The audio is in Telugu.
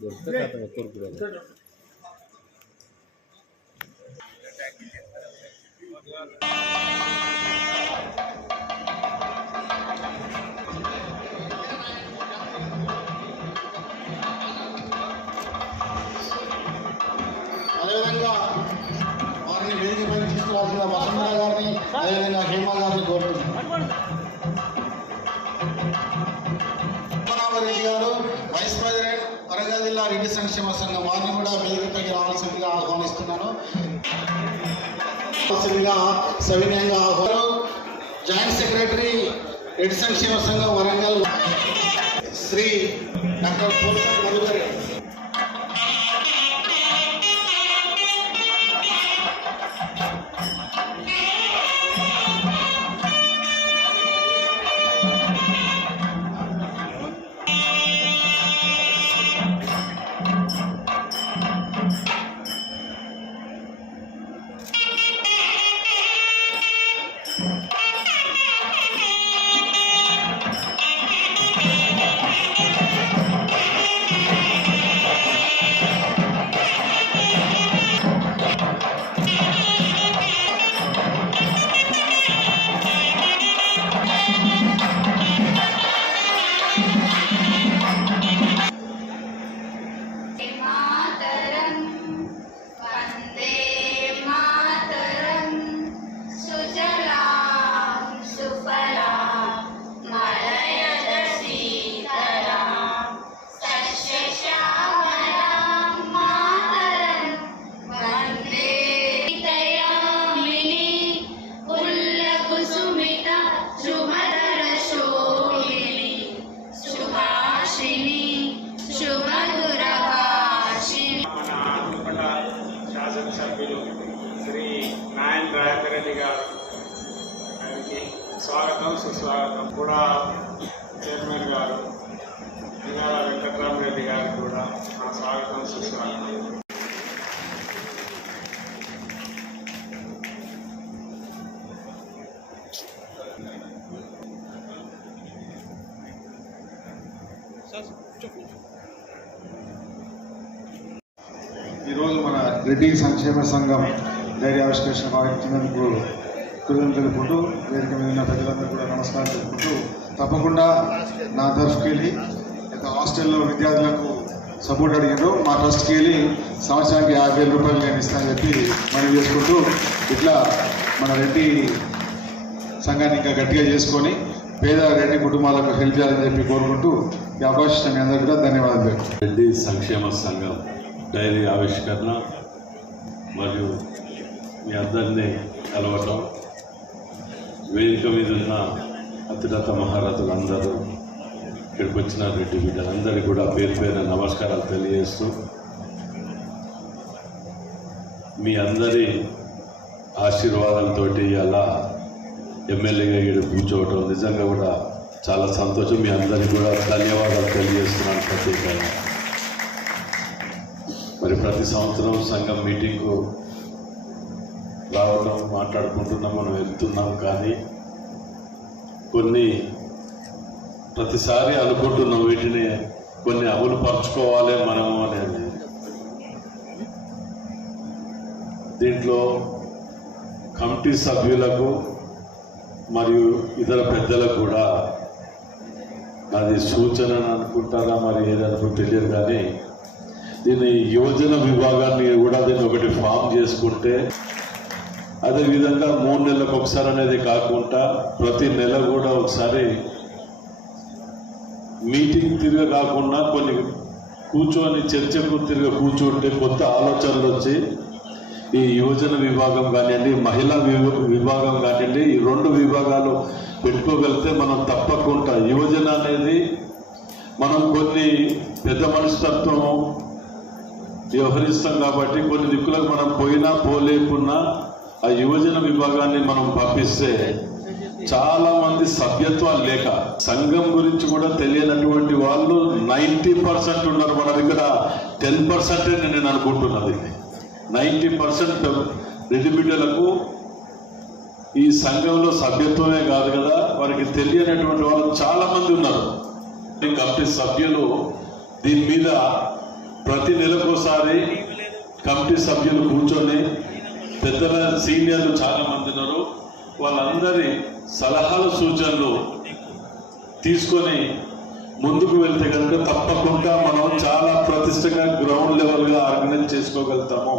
దొరికితే కథ కొరుకుడు అదేవిధంగా వారిని వేదిక పైన తీసుకురావాల్సిన వసుంధర గారిని అదేవిధంగా హేమ గారిని కోరుతున్నాను. రెడ్డి సంక్షేమ సంఘం వారిని కూడా వేదికపైకి రావాల్సిందిగా ఆహ్వానిస్తున్నాను. రావాల్సిందిగా సవినయంగా ఆహ్వానం జాయింట్ సెక్రటరీ రెడ్డి సంక్షేమ సంఘం వరంగల్ శ్రీ డాక్టర్ పోల్సన్ స్వాగతం సుస్వాగతం కూడా చైర్మన్ గారు లింగాల వెంకట్రామరెడ్డి గారు కూడా నా స్వాగతం సుస్వాగతం. ఈరోజు మన రెడ్డి సంక్షేమ సంఘం ధైర్య ఆవిష్కరణ భావించినందుకు కృతజ్ఞతలు తెలుపుకుంటూ వేదిక మీద ఉన్న ప్రజలందరూ కూడా నమస్కారం తెలుపుకుంటూ తప్పకుండా నా తరఫుకి వెళ్ళి అయితే హాస్టల్లో విద్యార్థులకు సపోర్ట్ అడిగారు. మా ట్రస్ట్కి వెళ్ళి సంవత్సరానికి యాభై వేల రూపాయలు నేను ఇస్తానని చెప్పి మనం చేసుకుంటూ ఇట్లా మన రెడ్డి సంఘాన్ని ఇంకా గట్టిగా చేసుకొని పేద రెడ్డి కుటుంబాలకు హెల్ప్ చేయాలని చెప్పి కోరుకుంటూ ఈ అవకాశం మీ కూడా ధన్యవాదాలు రెడ్డి సంక్షేమ సంఘం డైరీ ఆవిష్కరణ మరియు మీ అందరినీ కలవటం వేదిక మీద ఉన్న అతిరథ మహారథులందరూ ఇక్కడికి వచ్చిన రెడ్డి బిడ్డలందరికీ కూడా పేరు పేరు నమస్కారాలు తెలియజేస్తూ మీ అందరి ఆశీర్వాదాలతోటి అలా ఎమ్మెల్యేగా ఇక్కడ కూర్చోవటం నిజంగా కూడా చాలా సంతోషం. మీ అందరికీ కూడా ధన్యవాదాలు తెలియజేస్తున్నాను ప్రత్యేకంగా. మరి ప్రతి సంవత్సరం సంఘం మీటింగ్కు రావడం మాట్లాడుకుంటున్నాం మనం వెళ్తున్నాం కానీ కొన్ని ప్రతిసారి అనుకుంటున్నాం వీటిని కొన్ని అమలు పరుచుకోవాలి మనము అనేది. దీంట్లో కమిటీ సభ్యులకు మరియు ఇతర పెద్దలకు కూడా అది సూచన అనుకుంటారా మరి ఏదనుకో తెలియదు కానీ దీన్ని యువజన విభాగాన్ని కూడా దీన్ని ఒకటి ఫామ్ చేసుకుంటే అదేవిధంగా మూడు నెలలకు ఒకసారి అనేది కాకుండా ప్రతి నెల కూడా ఒకసారి మీటింగ్ తిరిగి కాకుండా కొన్ని కూర్చొని చర్చకు తిరిగి కూర్చుంటే కొత్త ఆలోచనలు వచ్చి ఈ యువజన విభాగం కానివ్వండి మహిళా విభ- విభాగం కానివ్వండి ఈ రెండు విభాగాలు పెట్టుకోగలిగితే మనం తప్పకుండా యువజన అనేది మనం కొన్ని పెద్ద మనస్తత్వం వ్యవహరిస్తాం కాబట్టి కొన్ని దిక్కులకు మనం పోయినా పోలేకున్నా ఆ యువజన విభాగాన్ని మనం పంపిస్తే చాలా మంది సభ్యత్వాలు లేక సంఘం గురించి కూడా తెలియనటువంటి వాళ్ళు నైంటీ పర్సెంట్ ఉన్నారు మన దగ్గర. టెన్ పర్సెంటే నేను అనుకుంటున్నది. నైంటీ పర్సెంట్ రెడ్డిబిడ్డలకు ఈ సంఘంలో సభ్యత్వమే కాదు కదా. వారికి తెలియనటువంటి వాళ్ళు చాలా మంది ఉన్నారు. కమిటీ సభ్యులు దీని మీద ప్రతి నెలకోసారి కమిటీ సభ్యులు కూర్చొని పెద్దల సీనియర్లు చాలా మంది ఉన్నారు. వాళ్ళందరి సలహాలు సూచనలు తీసుకొని ముందుకు వెళ్తే కనుక తప్పకుండా మనం చాలా ప్రతిష్టగా గ్రౌండ్ లెవెల్గా ఆర్గనైజ్ చేసుకోగలుగుతాము.